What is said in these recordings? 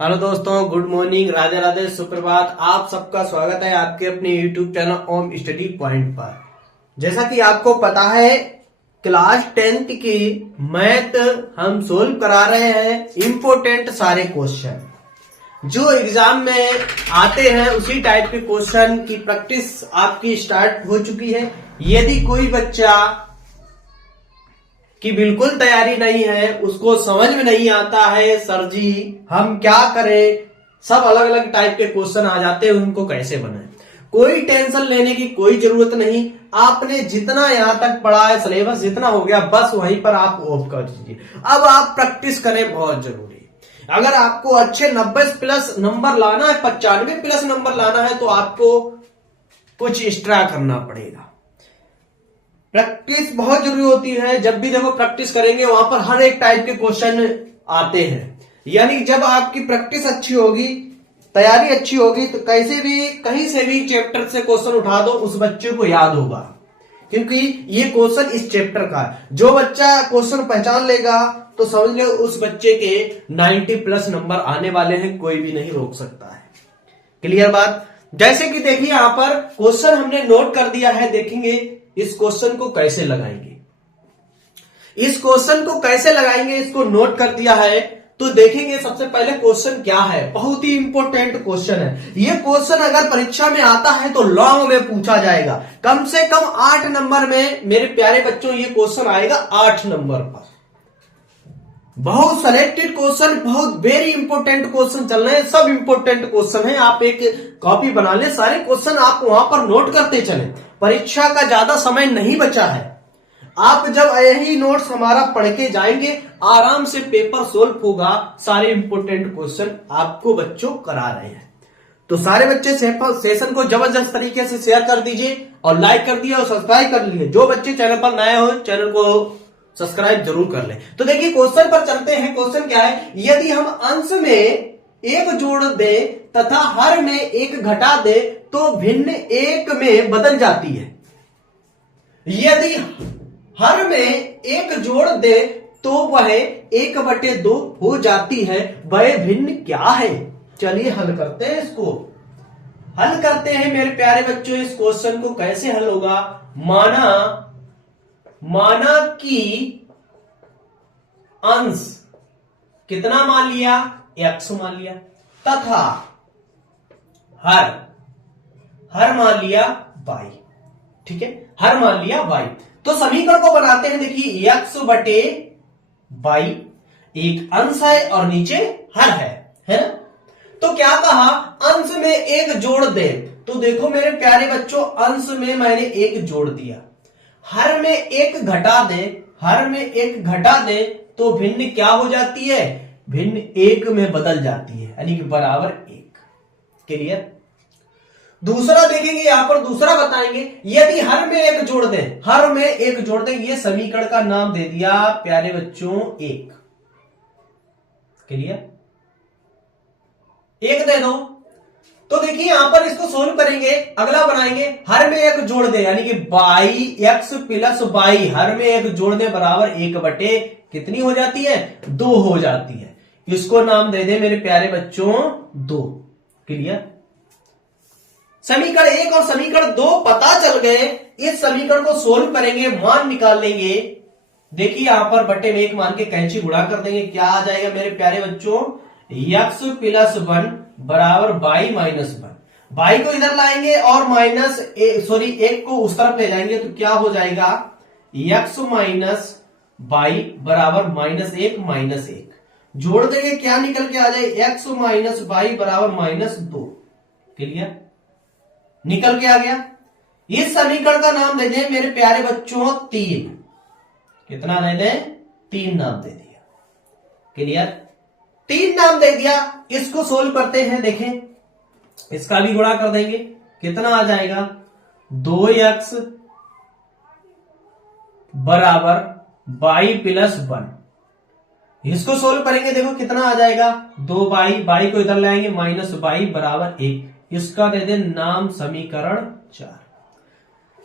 Hello दोस्तों, good morning, Radhe Radhe, सुप्रभात। आप सबका स्वागत है आपके अपने यूट्यूब चैनल ओम स्टडी पॉइंट पर। जैसा कि आपको पता है, क्लास 10th की मैथ हम सोल्व करा रहे हैं। इम्पोर्टेंट सारे क्वेश्चन जो एग्जाम में आते हैं उसी टाइप के क्वेश्चन की प्रैक्टिस आपकी स्टार्ट हो चुकी है। यदि कोई बच्चा कि बिल्कुल तैयारी नहीं है, उसको समझ में नहीं आता है सर जी हम क्या करें, सब अलग अलग टाइप के क्वेश्चन आ जाते हैं, उनको कैसे बनाएं, कोई टेंशन लेने की कोई जरूरत नहीं। आपने जितना यहां तक पढ़ा है, सिलेबस जितना हो गया, बस वहीं पर आप ऑफ कर दीजिए। अब आप प्रैक्टिस करें, बहुत जरूरी। अगर आपको अच्छे 90 प्लस नंबर लाना है, 95 प्लस नंबर लाना है, तो आपको कुछ एक्स्ट्रा करना पड़ेगा। प्रैक्टिस बहुत जरूरी होती है। जब भी देखो प्रैक्टिस करेंगे, वहां पर हर एक टाइप के क्वेश्चन आते हैं। यानी जब आपकी प्रैक्टिस अच्छी होगी, तैयारी अच्छी होगी, तो कैसे भी कहीं से भी चैप्टर से क्वेश्चन उठा दो, उस बच्चे को याद होगा, क्योंकि ये क्वेश्चन इस चैप्टर का है। जो बच्चा क्वेश्चन पहचान लेगा तो समझ लो उस बच्चे के 90 प्लस नंबर आने वाले हैं, कोई भी नहीं रोक सकता है। क्लियर बात। जैसे कि देखिए यहां पर क्वेश्चन हमने नोट कर दिया है। देखेंगे इस क्वेश्चन को कैसे लगाएंगे, इस क्वेश्चन को कैसे लगाएंगे, इसको नोट कर दिया है। तो देखेंगे सबसे पहले क्वेश्चन क्या है। बहुत ही इंपॉर्टेंट क्वेश्चन है ये। क्वेश्चन अगर परीक्षा में आता है तो लॉन्ग में पूछा जाएगा, कम से कम 8 नंबर में। मेरे प्यारे बच्चों, ये क्वेश्चन आएगा 8 नंबर पर। बहुत सिलेक्टेड क्वेश्चन, बहुत वेरी इंपॉर्टेंट क्वेश्चन चल रहे हैं, सब इंपॉर्टेंट क्वेश्चन है। आप एक कॉपी बना ले, सारे क्वेश्चन आप वहां पर नोट करते चले। परीक्षा का ज्यादा समय नहीं बचा है। आप जब यही नोट्स हमारा पढ़ के जाएंगे, आराम से पेपर सोल्व होगा। सारे इंपॉर्टेंट क्वेश्चन आपको बच्चों करा रहे हैं। तो सारे बच्चे सेशन को जबरदस्त तरीके से शेयर कर दीजिए और लाइक कर दिया और सब्सक्राइब कर लीजिए। जो बच्चे चैनल पर नए हो, चैनल को सब्सक्राइब जरूर कर लें। तो देखिए क्वेश्चन पर चलते हैं। क्वेश्चन क्या है, यदि हम अंश में एक जोड़ दे तथा हर में एक घटा दे तो भिन्न एक में बदल जाती है। यदि हर में एक जोड़ दे तो वह 1/2 हो जाती है, वह भिन्न क्या है। चलिए हल करते हैं, इसको हल करते हैं मेरे प्यारे बच्चों। इस क्वेश्चन को कैसे हल होगा। माना कि अंश कितना मान लिया, x मान लिया, तथा हर मान लिया y। ठीक है, हर मान लिया y। तो समीकरण को बनाते हैं। देखिए x/y, एक अंश है और नीचे हर है ना। तो क्या कहा, अंश में एक जोड़ दे। तो देखो मेरे प्यारे बच्चों, अंश में मैंने एक जोड़ दिया, हर में एक घटा दे, हर में एक घटा दे तो भिन्न क्या हो जाती है, भिन्न एक में बदल जाती है, यानी कि बराबर 1। क्लियर। दूसरा देखेंगे, यहां पर दूसरा बताएंगे। यदि हर में एक जोड़ दे, हर में एक जोड़ दे, ये समीकरण का नाम दे दिया प्यारे बच्चों 1। क्लियर, 1 दे दो। तो देखिए यहां पर इसको सोल्व करेंगे, अगला बनाएंगे। हर में एक जोड़ दे, यानी कि x प्लस y, हर में एक जोड़ दे बराबर 1/, कितनी हो जाती है, 2 हो जाती है। इसको नाम दे दे मेरे प्यारे बच्चों 2। क्लियर। समीकरण 1 और समीकरण 2 पता चल गए। इस समीकरण को सोल्व करेंगे, मान निकाल लेंगे। देखिए यहां पर बटे में 1 मान के कैंची गुणा कर देंगे। क्या आ जाएगा मेरे प्यारे बच्चों, x प्लस 1 बराबर y माइनस 1। y को इधर लाएंगे और एक को उस तरफ ले जाएंगे, तो क्या हो जाएगा, x माइनस y बराबर -1 -1। जोड़ देंगे, क्या निकल के आ जाए, x माइनस y बराबर -2। क्लियर, निकल के आ गया। इस समीकरण का नाम दे दें मेरे प्यारे बच्चों 3। कितना दे दें, 3 नाम दे दिया। क्लियर, 3 नाम दे दिया। इसको सोल्व करते हैं। देखें, इसका भी गुणा कर देंगे, कितना आ जाएगा, 2x बराबर y प्लस 1। इसको सोल्व करेंगे, देखो कितना आ जाएगा, 2y को इधर लाएंगे, -y बराबर 1। इसका दे दे नाम समीकरण 4।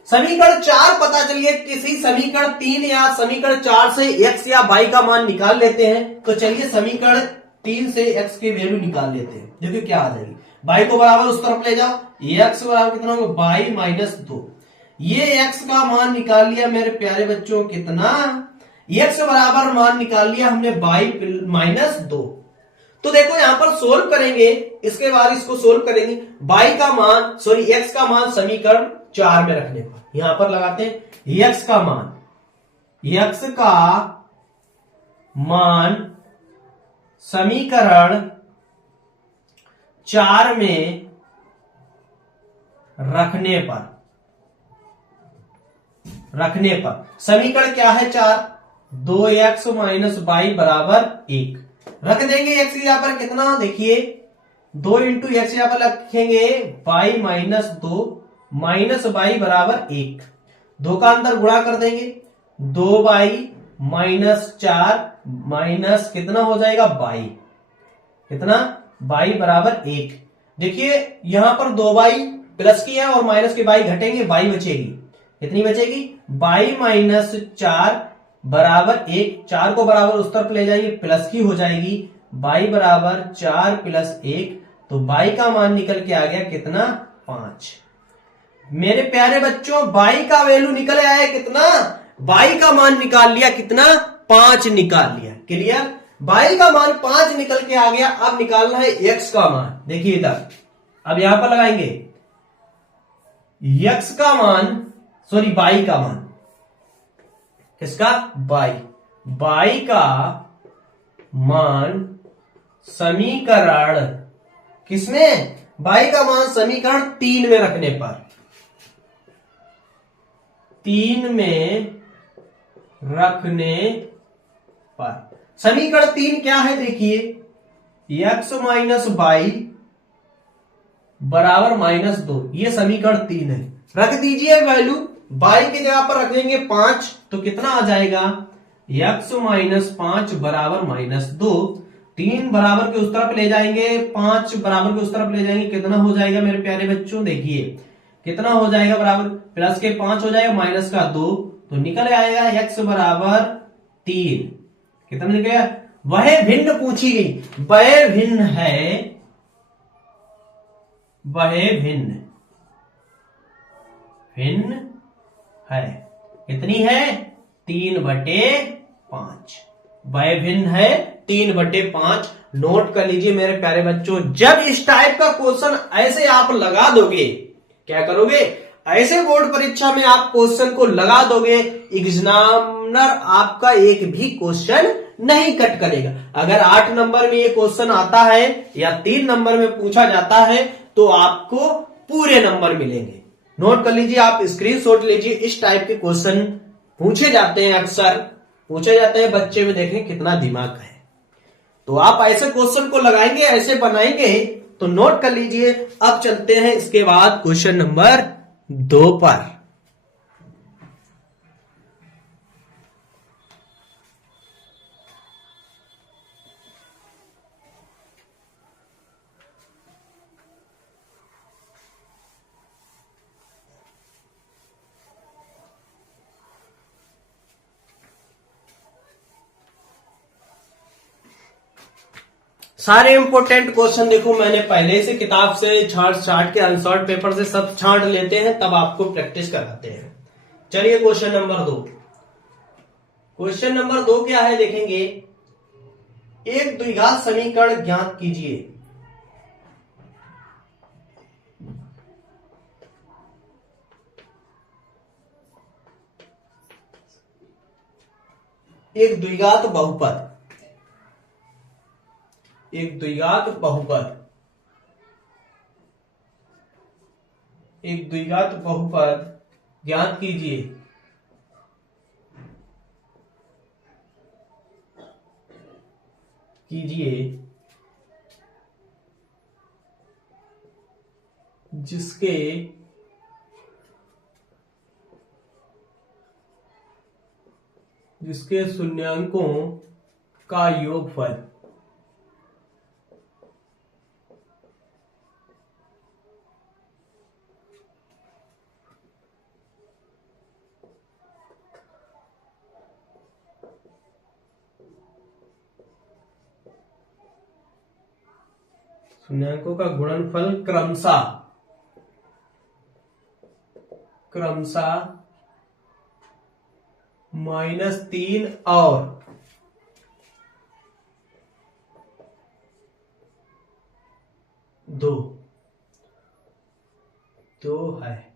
समीकरण 4 पता चलिए, किसी समीकरण 3 या समीकरण 4 से x या y का मान निकाल लेते हैं। तो चलिए समीकरण 3 से x की वैल्यू निकाल लेते हैं। देखो क्या आ जाएगी, y को बराबर उस तरफ ले जाओ, x बराबर कितना होगा y माइनस 2। ये x का मान निकाल लिया मेरे प्यारे बच्चों, कितना, x बराबर मान निकाल लिया हमने y माइनस 2। तो देखो यहां पर सोल्व करेंगे, इसके बाद इसको सोल्व करेंगे, y का मान सॉरी x का मान समीकरण 4 में रखने पर यहां पर लगाते हैं x का मान, x का मान समीकरण 4 में रखने पर समीकरण क्या है 4, 2x माइनस वाई बराबर 1 रख देंगे। x यहां पर कितना देखिए 2 इंटू एक्स यहां पर रखेंगे y माइनस 2 माइनस वाई बराबर 1, 2 का अंदर गुणा कर देंगे, 2y माइनस 4 माइनस कितना हो जाएगा y, कितना y बराबर 1। देखिए यहां पर 2y प्लस की है और माइनस के y घटेंगे, y बचेगी, कितनी बचेगी y माइनस 4 बराबर 1, 4 को बराबर उस तरफ ले जाएंगे प्लस की हो जाएगी, y बराबर 4 प्लस 1, तो y का मान निकल के आ गया कितना 5। मेरे प्यारे बच्चों y का वैल्यू निकल आया कितना, y का मान निकाल लिया कितना 5 निकाल लिया। क्लियर, y का मान 5 निकल के आ गया। अब निकालना है x का मान, देखिए इधर अब यहां पर लगाएंगे x का मान सॉरी y का मान, किसका y का मान समीकरण किसमें, y का मान समीकरण 3 में रखने पर, 3 में रखने पर समीकरण 3 क्या है देखिए x माइनस वाई बराबर माइनस 2, ये समीकरण 3 है। रख दीजिए वैल्यू, y की जगह पर रख देंगे 5, तो कितना आ जाएगा x माइनस 5 बराबर माइनस 2, 3 बराबर के उस तरफ ले जाएंगे, 5 बराबर के उस तरफ ले जाएंगे, कितना हो जाएगा मेरे प्यारे बच्चों देखिए कितना हो जाएगा, बराबर प्लस के 5 हो जाएगा माइनस का 2, तो निकल आएगा x बराबर 3, कितना निकल गया। वह भिन्न पूछी गई, वह भिन्न है, वह भिन्न है, कितनी है 3/5, वह भिन्न है 3/5। नोट कर लीजिए मेरे प्यारे बच्चों, जब इस टाइप का क्वेश्चन ऐसे आप लगा दोगे, क्या करोगे, ऐसे बोर्ड परीक्षा में आप क्वेश्चन को लगा दोगे, एग्जामिनर आपका एक भी क्वेश्चन नहीं कट करेगा। अगर 8 नंबर में ये क्वेश्चन आता है या 3 नंबर में पूछा जाता है तो आपको पूरे नंबर मिलेंगे। नोट कर लीजिए, आप स्क्रीनशॉट लीजिए, इस टाइप के क्वेश्चन पूछे जाते हैं, अक्सर पूछे जाते हैं, बच्चे में देखें कितना दिमाग है। तो आप ऐसे क्वेश्चन को लगाएंगे, ऐसे बनाएंगे, तो नोट कर लीजिए। अब चलते हैं इसके बाद क्वेश्चन नंबर 2 पर। सारे इंपॉर्टेंट क्वेश्चन देखो मैंने पहले से किताब से छाट के अनसॉल्व पेपर से सब छांट लेते हैं, तब आपको प्रैक्टिस कराते हैं। चलिए क्वेश्चन नंबर 2, क्वेश्चन नंबर 2 क्या है देखेंगे, एक द्विघात समीकरण ज्ञात कीजिए। एक द्विघात बहुपद, एक द्विघात बहुपद, एक द्विघात बहुपद ज्ञात कीजिए। जिसके शून्यांकों का योगफल शून्यांकों का गुणनफल क्रमशः -3 और 2 है।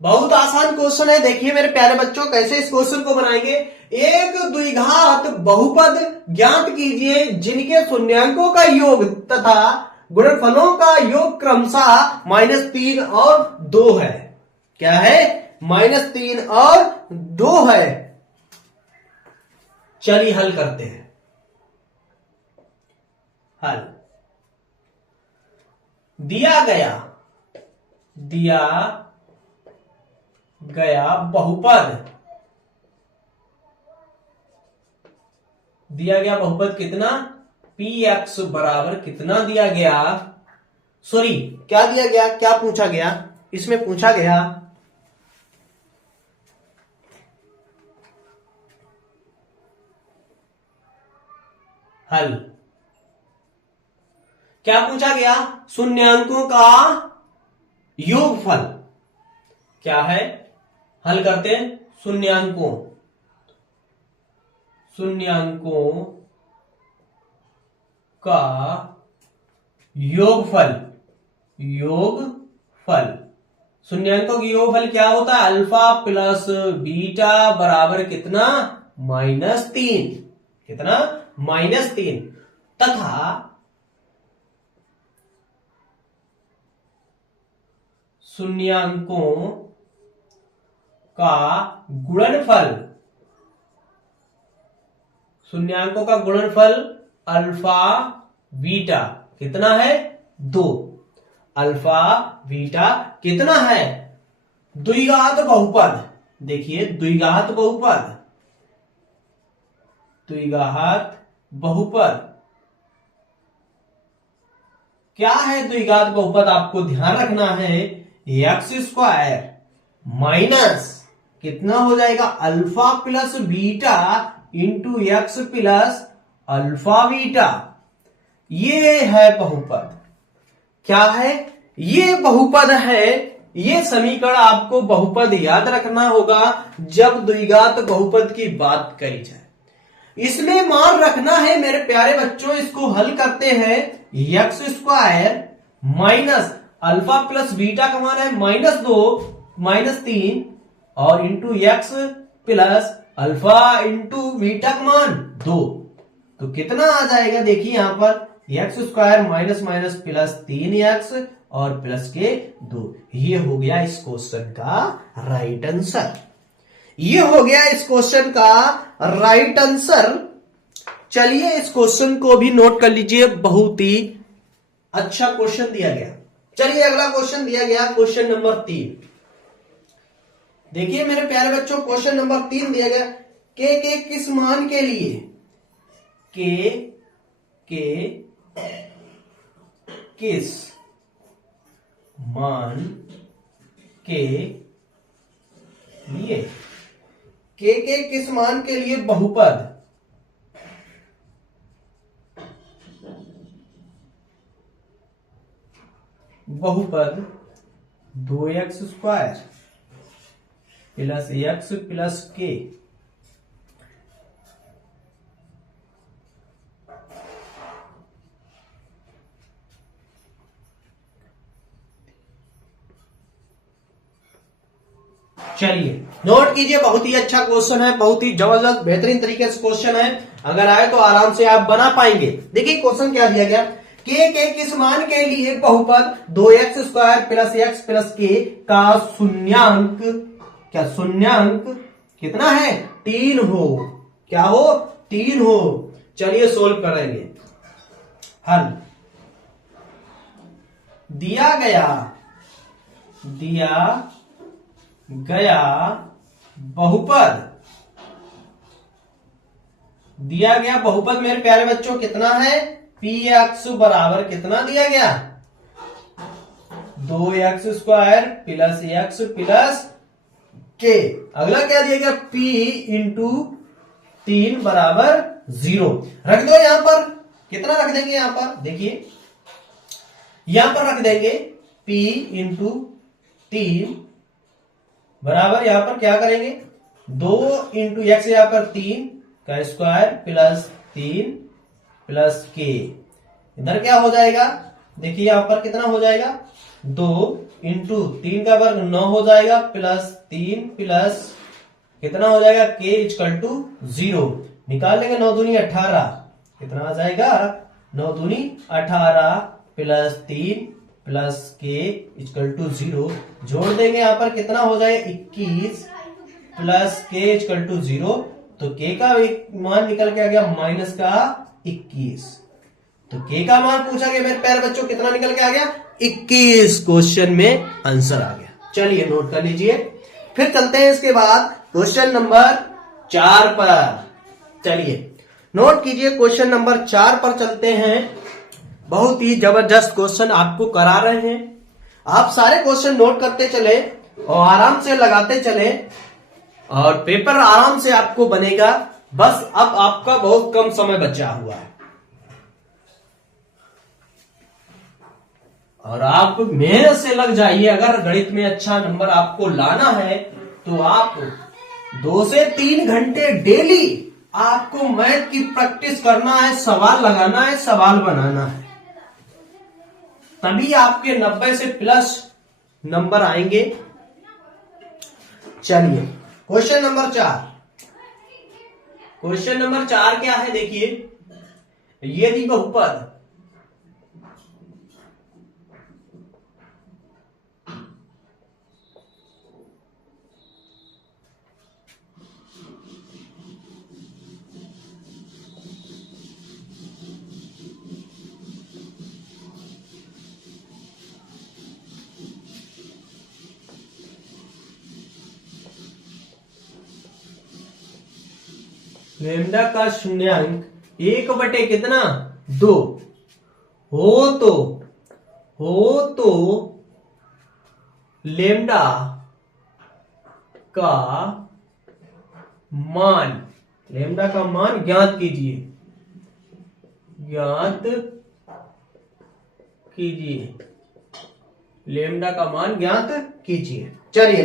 बहुत आसान क्वेश्चन है। देखिए मेरे प्यारे बच्चों, कैसे इस क्वेश्चन को बनाएंगे। एक द्विघात बहुपद ज्ञात कीजिए जिनके शून्यांकों का योग तथा गुणनफलों का योग क्रमशः -3 और 2 है। क्या है? -3 और 2 है। चलिए हल करते हैं। हल दिया गया बहुपद कितना? px बराबर कितना दिया गया? सॉरी, क्या दिया गया? क्या पूछा गया? इसमें पूछा गया हल। क्या पूछा गया? शून्यांकों का योगफल। क्या है? हल करते हैं। शून्यांकों का योगफल। शून्यांकों की योगफल क्या होता है? अल्फा प्लस बीटा बराबर कितना? -3। कितना? -3 तथा शून्यांकों का गुणनफल अल्फा बीटा कितना है? 2। अल्फा बीटा कितना है? द्विघात बहुपद। देखिए द्विघात बहुपद क्या है? द्विघात बहुपद आपको ध्यान रखना है। x² माइनस कितना हो जाएगा? Alpha plus beta into x plus alpha beta. ये है बहुपद। क्या है? ये बहुपद है। ये समीकरण आपको बहुपद याद रखना होगा जब द्विघात बहुपद की बात करी जाए। इसमें मान रखना है मेरे प्यारे बच्चों। इसको हल करते हैं। x² minus alpha plus beta का मान है -2 -3 और into x plus alpha into beta का मान 2। तो कितना आ जाएगा? देखिए यहां पर x² minus minus plus 3x और प्लस के 2। ये हो गया इस क्वेश्चन का राइट आंसर। चलिए इस क्वेश्चन को भी नोट कर लीजिए। बहुत ही अच्छा क्वेश्चन दिया गया। चलिए अगला क्वेश्चन दिया गया, क्वेश्चन नंबर 3। देखिए मेरे प्यारे बच्चों, क्वेश्चन नंबर 3 दिया गया। के किस मान के लिए? के किस मान के लिए? के किस मान के लिए बहुपद बहुपद 2x² plus x plus k चलिए नोट कीजिए। बहुत ही अच्छा क्वेश्चन है, बहुत ही जबरदस्त बेहतरीन तरीके से क्वेश्चन है। अगर आए तो आराम से आप बना पाएंगे। देखिए क्वेश्चन क्या दिया गया। के किस मान के लिए बहुपद 2x² plus x plus k का शून्यांक कितना है? 3 हो। क्या हो? 3 हो। चलिए सोल्व करेंगे। हल दिया गया बहुपद मेरे प्यारे बच्चों कितना है? px बराबर कितना दिया गया? 2x² plus x plus k। अगला क्या दिया गया? p इंटू 3 बराबर 0। रख दो यहां पर। कितना रख देंगे यहां पर, देखिए यहां पर रख देंगे p इंटू 3 बराबर यहां पर क्या करेंगे 2 इंटू एक्स यहां पर 3 का स्क्वायर प्लस 3 प्लस के, इधर क्या हो जाएगा, देखिए यहां पर कितना हो जाएगा 2 इंटू 3 का वर्ग 9 हो जाएगा प्लस 3 प्लस कितना हो जाएगा k इक्वल टू 0, निकाल लेंगे 9 दूनी 18, कितना आ जाएगा 9 दूनी 18 plus 3 plus k equal to 0, जोड़ देंगे यहां पर कितना हो जाएगा 21 प्लस k इक्वल टू 0, तो k का एक मान निकल के आ गया माइनस का 21, तो k का मान पूछा गया मेरे प्यारे बच्चों कितना निकल के आ गया 21, क्वेश्चन में आंसर आ गया। चलिए नोट कर लीजिए, फिर चलते हैं इसके बाद क्वेश्चन नंबर 4 पर। चलिए नोट कीजिए, क्वेश्चन नंबर 4 पर चलते हैं। बहुत ही जबरदस्त क्वेश्चन आपको करा रहे हैं, आप सारे क्वेश्चन नोट करते चले और आराम से लगाते चले और पेपर आराम से आपको बनेगा। बस अब आपका बहुत कम समय बचा हुआ है और आप मेहनत से लग जाइए। अगर गणित में अच्छा नंबर आपको लाना है तो आप 2 से 3 घंटे डेली आपको मैथ की प्रैक्टिस करना है, सवाल लगाना है, सवाल बनाना है, तभी आपके 90 से प्लस नंबर आएंगे। चलिए क्वेश्चन नंबर 4, क्वेश्चन नंबर 4 क्या है, देखिए यदि बहुपद लेमडा का शून्यांक 1 बटे कितना 2 हो तो लेमडा का मान ज्ञात कीजिए, लेमडा का मान ज्ञात कीजिए। चलिए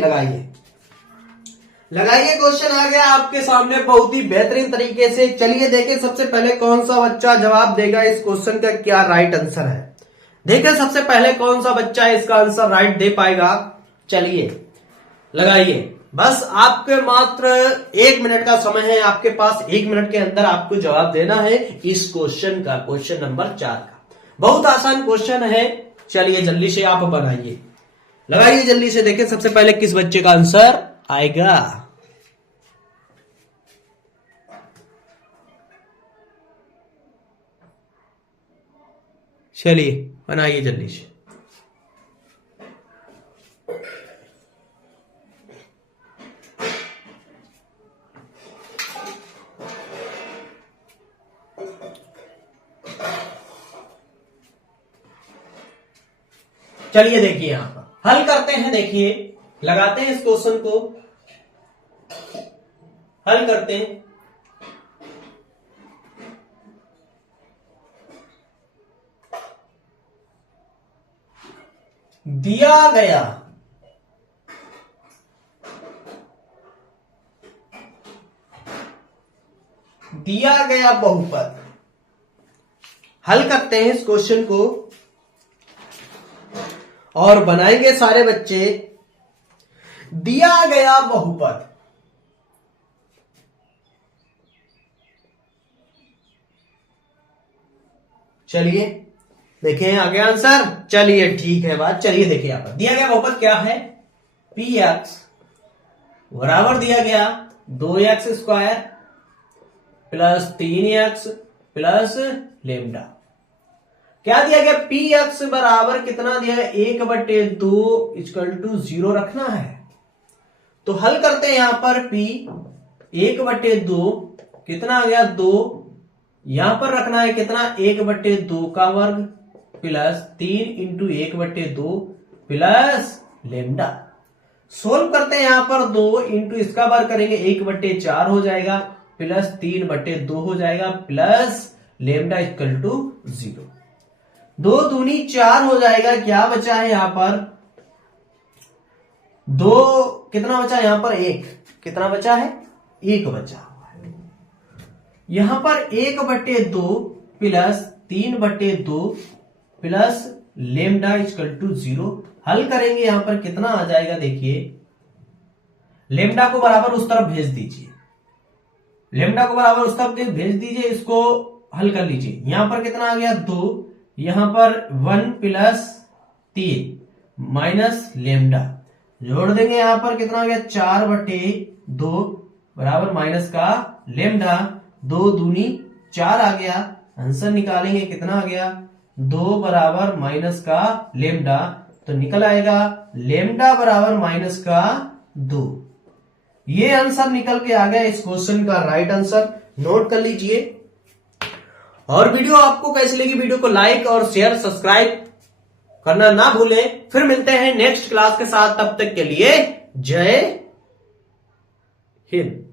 लगाइए क्वेश्चन आ गया आपके सामने बहुत ही बेहतरीन तरीके से। चलिए देखें सबसे पहले कौन सा बच्चा जवाब देगा इस क्वेश्चन का, क्या राइट आंसर है। देखें सबसे पहले कौन सा बच्चा इसका आंसर राइट दे पाएगा। चलिए लगाइए, बस आपके मात्र 1 मिनट का समय है आपके पास, 1 मिनट के अंदर आपको जवाब देना है इस क्वेश्चन का, क्वेश्चन नंबर 4 का। बहुत आसान क्वेश्चन है, चलिए जल्दी से आप बनाइए, लगाइए जल्दी से। देखें सबसे पहले किस बच्चे का आंसर आएगा। चलिए बनाइए जल्दी से। चलिए देखिए यहां पर हल करते हैं, देखिए लगाते हैं इस क्वेश्चन को, हल करते हैं। दिया गया बहुपद, हल करते हैं इस क्वेश्चन को और बनाएंगे सारे बच्चे। दिया गया बहुपद, चलिए देखिए आ गया आंसर। चलिए ठीक है बात, चलिए देखिए यहां पर दिया गया बहुपद क्या है, पी एक्स बराबर दिया गया 2x square plus 3x plus lambda. क्या दिया गया, पी एक्स बराबर कितना दिया है 1/2 इक्वल टू 0 रखना है। तो हल करते हैं यहां पर p 1/2 कितना आ गया 2, यहां पर रखना है कितना 1/2 का वर्ग plus 3 into 1/2 plus lambda. Solve करते हैं यहां पर 2 इंटू इसका वर्ग करेंगे 1/4 हो जाएगा प्लस 3/2 हो जाएगा प्लस लेमडा इक्वल टू 0। 2 दूनी 4 हो जाएगा। क्या बचा है यहां पर? 2 कितना बचा यहां पर? 1। कितना बचा है? 1 बचा हुआ है। यहां पर 1/2 plus 3/2 plus lambda equal to 0। हल करेंगे यहां पर कितना आ जाएगा? देखिए, लेमडा को बराबर उस तरफ भेज दीजिए, लेमडा को बराबर उस तरफ भेज दीजिए, इसको हल कर लीजिए। यहां पर कितना आ गया? 2। यहां पर 1 प्लस 3 माइनस लेमडा, जोड़ देंगे यहां पर कितना आ गया? 4/2 बराबर माइनस का लेमडा। 2 दूनी 4 आ गया। आंसर निकालेंगे कितना आ गया? 2 बराबर माइनस का लेमडा, तो निकल आएगा लेमडा बराबर माइनस का 2। ये आंसर निकल के आ गया इस क्वेश्चन का राइट आंसर। नोट कर लीजिए। और वीडियो आपको कैसी लगी? वीडियो को लाइक और शेयर सब्सक्राइब करना ना भूलें। फिर मिलते हैं नेक्स्ट क्लास के साथ, तब तक के लिए जय हिंद।